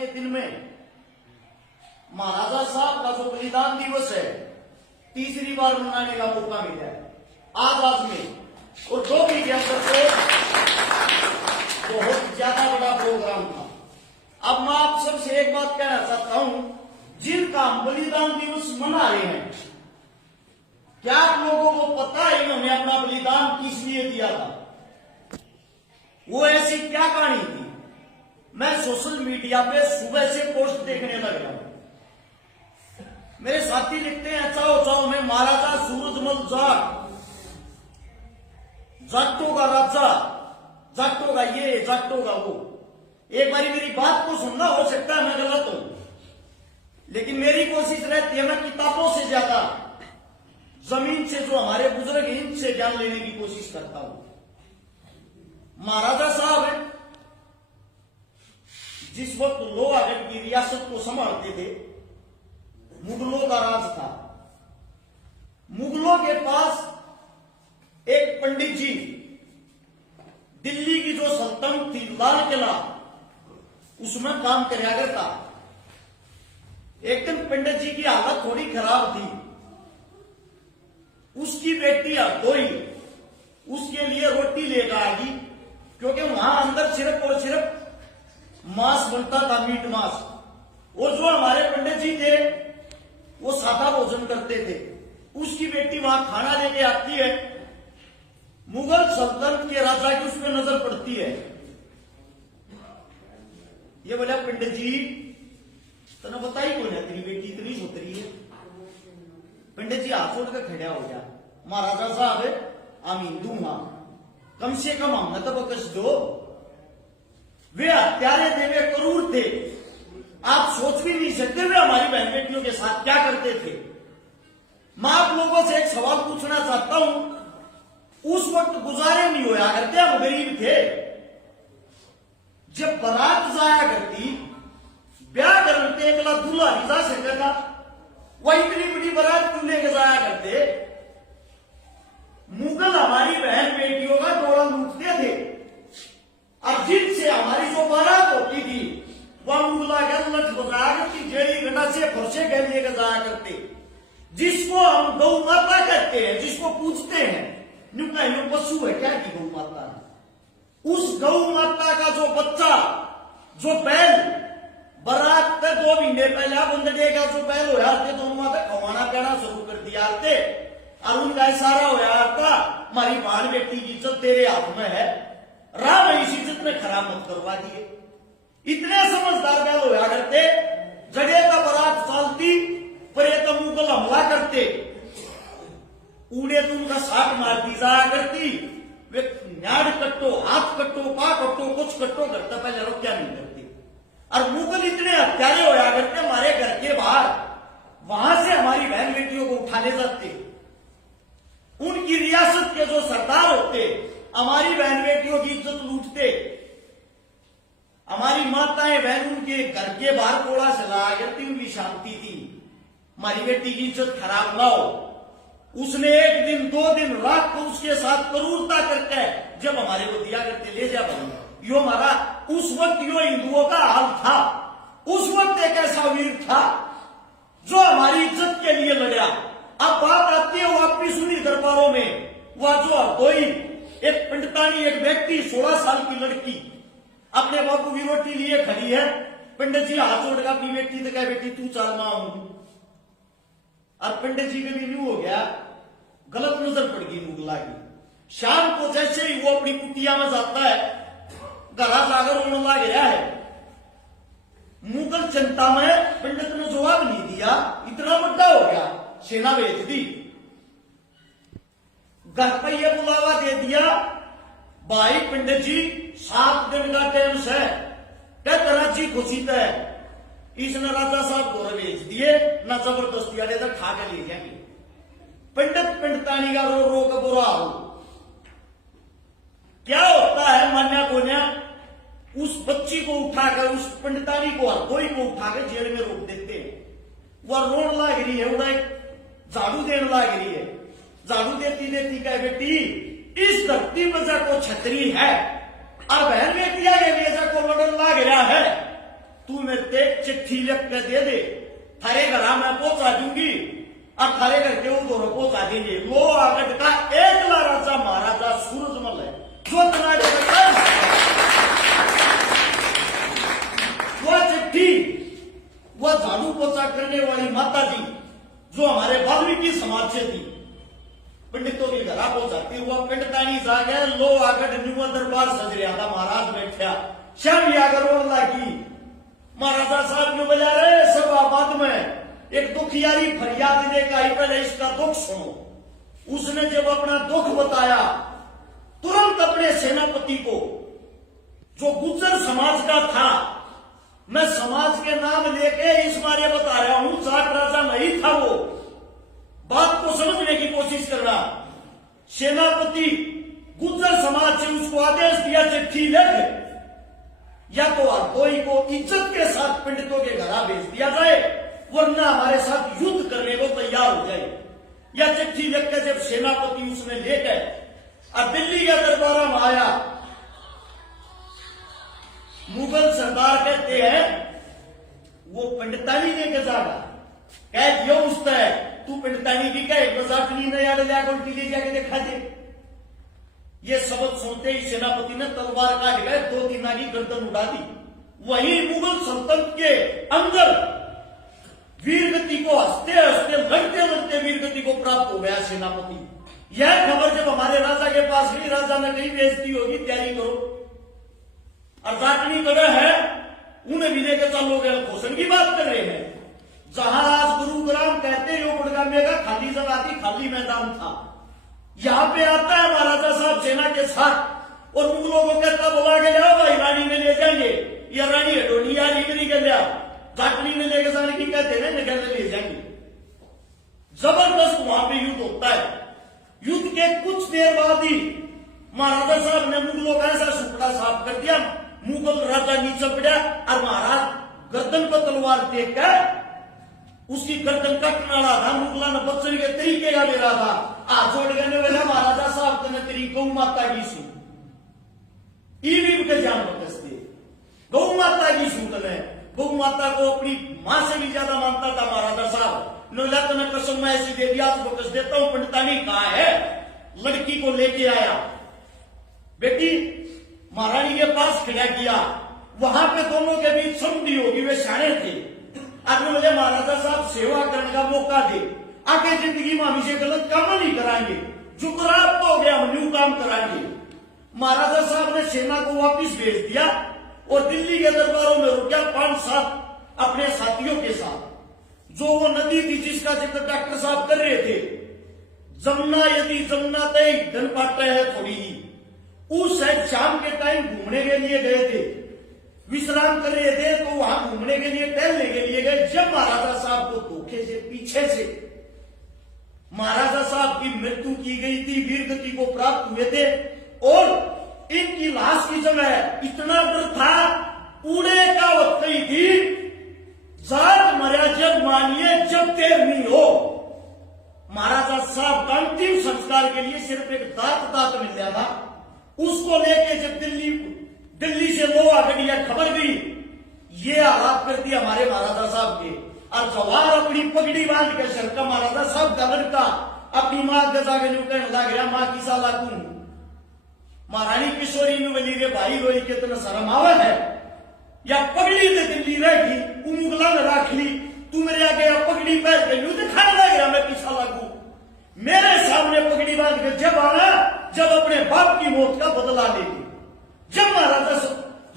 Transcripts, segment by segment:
के दिन में महाराजा साहब का जो बलिदान दिवस है तीसरी बार मनाने का मौका मिला है आज में, और जो भी अंदर को बहुत ज्यादा बड़ा प्रोग्राम था। अब मैं आप सबसे एक बात कहना चाहता हूं, जिनका हम बलिदान दिवस मना रहे हैं, क्या आप लोगों को पता है इन्होंने अपना बलिदान किस लिए दिया था? वो ऐसी क्या कहानी थी? मैं सोशल मीडिया पे सुबह से पोस्ट देखने लग रहा हूं। मेरे साथी लिखते हैं चाओ चाओ में महाराजा सूरजमल जाट, जाटों का राजा, जाटों का ये, जाटों का वो। एक बारी मेरी बात को सुनना, हो सकता है मैं गलत हूं, लेकिन मेरी कोशिश रहती है मैं किताबों से ज्यादा जमीन से जो हमारे बुजुर्ग हैं इनसे ज्ञान लेने की कोशिश करता हूं। महाराजा साहब जिस वक्त लोहागढ़ की रियासत को संभालते थे, मुगलों का राज था। मुगलों के पास एक पंडित जी, दिल्ली की जो सल्तनत थी लाल किला, उसमें काम कराया करता। एक दिन पंडित जी की हालत थोड़ी खराब थी, उसकी बेटी हरदोई उसके लिए रोटी लेकर आ गई, क्योंकि वहां अंदर सिर्फ और सिर्फ मांस बनता था, मीट मांस। और जो हमारे पंडित जी थे वो सादा भोजन करते थे। उसकी बेटी वहां खाना लेके आती है, मुगल सल्तनत के राजा की उसमें नजर पड़ती है। ये बोला पंडित जी तने बताई कौन है तेरी बेटी इतनी सोतरी है? पंडित जी हाथ छोड़कर खड़ा हो गया। महाराजा साहब हम हिंदू हां, कम से कम हमने तो बकस दो। वे हत्यारे थे, वे क्रूर थे, आप सोच भी नहीं सकते वे हमारी बहन बेटियों के साथ क्या करते थे। मैं आप लोगों से एक सवाल पूछना चाहता हूं, उस वक्त गुजारे नहीं होया करते, हम गरीब थे। जब बारात जाया करती, ब्याह करते एकला दूल्हा नहीं जा सकेगा, वह इतनी बड़ी बारात क्यों लेके जाया करते? मुगल हमारी बहन बेटियों का डोला लूटते थे, और जिनसे हमारी जो बारात होती थी वह मुगला लठ बजाया करती, जेड़ी घटा से फरसे गए लेकर जाया करते। जिसको हम गौ माता कहते हैं, जिसको पूछते हैं, नुका पशु है क्या की गौ माता? उस गौ माता का जो बच्चा, जो बैल बारात पे 2 महीने पहले बंदे का जो बैल होया थे, दोनों माता खवाना पीना शुरू कर दिया थे, और उनका इशारा होया था हमारी बहन बेटी की इज्जत तेरे हाथ में है, राम इस इज्जत में खराब मत करवा दिए। इतने समझदार बैल होया करते, जड़े का बारात चालती पर ये तो मुगल हमला करते, उड़े तो उनका साथ मार दी जाया करती। वे न्याड़ कट्टो, हाथ कट्टो, पा कट्टो, कुछ कट्टो करता, पहले रुक क्या नहीं करती। और मुगल इतने हत्यारे होया करते हमारे घर के बाहर, वहां से हमारी बहन बेटियों को उठा ले जाते। उनकी रियासत के जो सरदार होते हमारी बहन बेटियों की इज्जत लूटते। हमारी माताएं बहन उनके घर के बाहर कोड़ा से लाया करती, उनकी शांति थी, हमारी बेटी की इज्जत खराब ना हो। उसने 1 दिन 2 दिन रात को उसके साथ क्रूरता करके जब हमारे को दिया करते, ले जा भाई, यो हमारा उस वक्त यो हिंदुओं का हाल था। उस वक्त एक ऐसा वीर था जो हमारी इज्जत के लिए लड़ा। अब बात आती है वो अपनी सुनी दरबारों में, वह जो कोई एक पंडितानी, एक व्यक्ति 16 साल की लड़की अपने बापू की रोटी लिए खड़ी है, पंडित जी हाथ जोड़ अपनी बेटी से कहे बेटी तू चल मां हूं। और पंडित जी के लिए हो गया, गलत नजर पड़ गई मुगला की। शाम को जैसे ही वो अपनी कुटिया में जाता है, घरा जाकर रोने लग गया है। मुगल जनता में पंडित ने जवाब नहीं दिया, इतना बड़ा हो गया, सेना भेज दी। घर पर यह बुलावा दे दिया, भाई पंडित जी 7 दिन का टाइम से कराची खुशी है। इसने राजा साहब को भेज दिए, ना जबरदस्ती आने तक खा के ले जाएंगे। पंडित पंडितानी का रो रो का बुरा हो। क्या होता है मान्या को न्या, उस बच्ची को उठाकर, उस पंडितानी को, हरदोई को उठाकर जेल में रोक देते हैं। वह रोन लाग रही है, उड़ा झाड़ू देने लाग रही है। झाड़ू देती देती कहे बेटी इस धरती में को छतरी है, और बहन बेटिया के लिए को लड़न लाग रहा है, तू मेरे ते चिट्ठी लिख के दे दे, थारे घर मैं पहुंचा दूंगी और थारे घर के उधर पहुंचा देंगे। वो आगट का एकला राजा महाराजा सूरजमल है जो तनाड़े वो चिट्ठी वो झाड़ू पोछा करने वाली माता जी जो हमारे वाल्मीकि समाज से थी, पंडितों के घर पहुंचाती हुआ पिंडतानी जागे लो आगट न्यू दरबार सज रहा था, महाराज बैठा श्याम अग्रवाल की महाराजा साहब ने बजा रहे सब आबाद में एक दुखियारी फरियाद दे का पहले इसका दुख सुनो। उसने जब अपना दुख बताया तुरंत अपने सेनापति को जो गुज्जर समाज का था, मैं समाज के नाम लेके इस बारे बता रहा हूं, जाट राजा नहीं था वो, बात को समझने की कोशिश करना। सेनापति गुज्जर समाज से उसको आदेश दिया चिट्ठी लिख या तो हरदोई को इज्जत के साथ पंडितों के घर भेज दिया जाए वरना हमारे साथ युद्ध करने को तैयार हो जाए। या चिट्ठी लिखकर जब सेनापति उसने लेकर अब दिल्ली के दरबार में आया, मुगल सरदार कहते हैं वो पंडितानी लेके जागा कह दियो उसका है तू पंडितानी की कह बजाटनी ने याद लिया उल्टी ले जाके दिखा दे। ये सबक सुनते ही सेनापति ने तलवार काट गए, 2-3 की गर्दन उड़ा दी। वही मुगल सल्तनत के अंदर वीरगति को हंसते हंसते लड़ते लड़ते वीरगति को प्राप्त हो गया सेनापति। यह खबर जब हमारे राजा के पास गई, राजा ने कहीं बेइज्जती होगी तैयारी करो, अर्जाटनी कड़ा है उन्हें भी लेकर चलोगे, घोषण की बात कर रहे हैं। जहां आज गुरुग्राम कहते हो गुड़गामे का खाली जगह थी, खाली मैदान था, यहां पे आता है महाराजा साहब सेना के साथ और मुगलों को कहता बुला के जाओ भाई रानी में ले जाएंगे, या रानी हटोनी या निगरी के लिया जाटनी में लेके जाने की कहते हैं निकल ले जाएंगे। जबरदस्त वहां पे युद्ध होता है। युद्ध के कुछ देर बाद ही महाराजा साहब ने मुगलों का ऐसा सुपड़ा साफ कर दिया, मुगल राजा नीचे पड़ा और महाराज गर्दन पर तलवार टेक कर उसकी गर्दन कटने वाला था। मुगला ने बच्चन के तरीके का ले रहा था, हाथ जोड़ करने वाला महाराजा साहब ने तेरी गौ माता की सू ईवी के जान बकसते गौ माता की सूत ने गौ माता को अपनी मां से भी ज्यादा मानता था महाराजा साहब। नोला तो मैं कसम मैं ऐसी दे दिया तो बकस देता हूं, पंडितानी कहा है लड़की को लेके आया, बेटी महारानी के पास खड़ा किया, वहां पे दोनों के बीच संधि होगी, वे शाणे थे। आगे मुझे महाराजा साहब सेवा करने का मौका दे, आगे जिंदगी में हम इसे गलत काम नहीं कराएंगे, जुकरात तो हो गया हम न्यू काम कराएंगे। महाराजा साहब ने सेना को वापिस भेज दिया और दिल्ली के दरबारों में रुक गया 5-7 अपने साथियों के साथ। जो वो नदी थी जिसका जिक्र डॉक्टर साहब कर रहे थे, जमुना यदि जमुना तय धन पाट है थोड़ी ही, उस शाम के टाइम घूमने के लिए गए थे, विश्राम कर रहे थे तो वहां घूमने के लिए टहलने के लिए गए। जब महाराजा साहब को धोखे से पीछे से महाराजा साहब की मृत्यु की गई थी, वीरगति को प्राप्त हुए थे और इनकी लाश की जगह इतना डर था पूरे का वक्त ही थी, जाट मर्या जब मानिए जब देर नहीं हो। महाराजा साहब का अंतिम संस्कार के लिए सिर्फ एक दात मिल गया था, उसको लेके जब दिल्ली से लोहा गड़िया खबर गई, ये हालात कर दिया हमारे महाराजा साहब के। और जवाहर अपनी पगड़ी बांध के सर का महाराजा साहब का लड़का अपनी मां गजा के न्यू कहने लग गया मां की साला तू महारानी किशोरी नु बोली रे भाई रोई के तना शर्म आवा है या पगड़ी से दिल्ली रहेगी मुगला ने रख ली, तू मेरे आगे पगड़ी पहन के यूं दिखाने लग गया मैं किसा लागू, मेरे सामने पगड़ी बांध के जब आना जब अपने बाप की मौत का बदला लेगी। जब महाराजा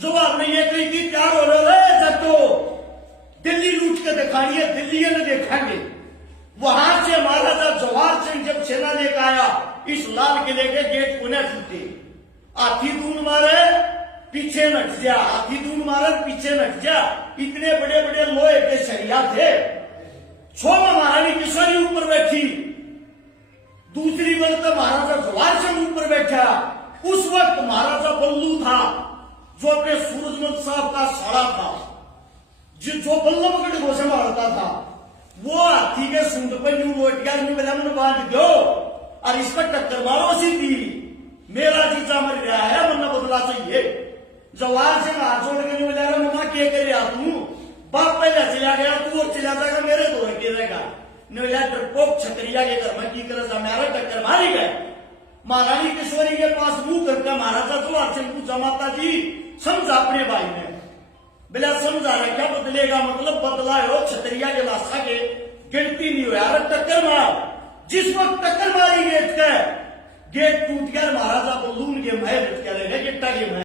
जवाब ने ये कही कि तैयार हो रहे जट्टो दिल्ली लूट के दिखानी है, दिल्ली ने देखेंगे। वहां से महाराजा जवाहर सिंह जब सेना लेकर आया इस लाल किले के गेट को न छूटे, हाथी दून मारे पीछे नट जा, हाथी दून मारे पीछे नट जा, इतने बड़े बड़े लोहे के सरिया थे। छोमा महारानी किशोरी ऊपर बैठी, दूसरी बल तो महाराजा जवाहर सिंह ऊपर बैठा। उस वक्त महाराजा बल्लू था जो अपने सूरजमल साहब का साड़ा था, जो बल्लभगढ़ को संभालता था, वो हाथी के सूंड पर यूं लोट गया में बांध दो और इस पर टक्कर मारो सीधी, मेरा जीजा मर गया है वरना बदला चाहिए। जवाहर सिंह हाथ जोड़ के बजा रहा ममा क्या कर रहा तू, चला गया तू और चला जाएगा मेरे दो के रहेगा न यार डरपोक छतरिया के घर में की करे मेरा टक्कर मारी गए महारानी किशोरी के पास मुंह करके महाराजा तो अर्चन पूछा माता जी समझा अपने भाई ने बिला समझा रहा क्या बदलेगा मतलब बदला हो छतरिया के लाशा के गिनती नहीं हो यार टक्कर मार जिस वक्त टक्कर मारी गेट टूट गया महाराजा बल्लून के महल के गिट्टा के महल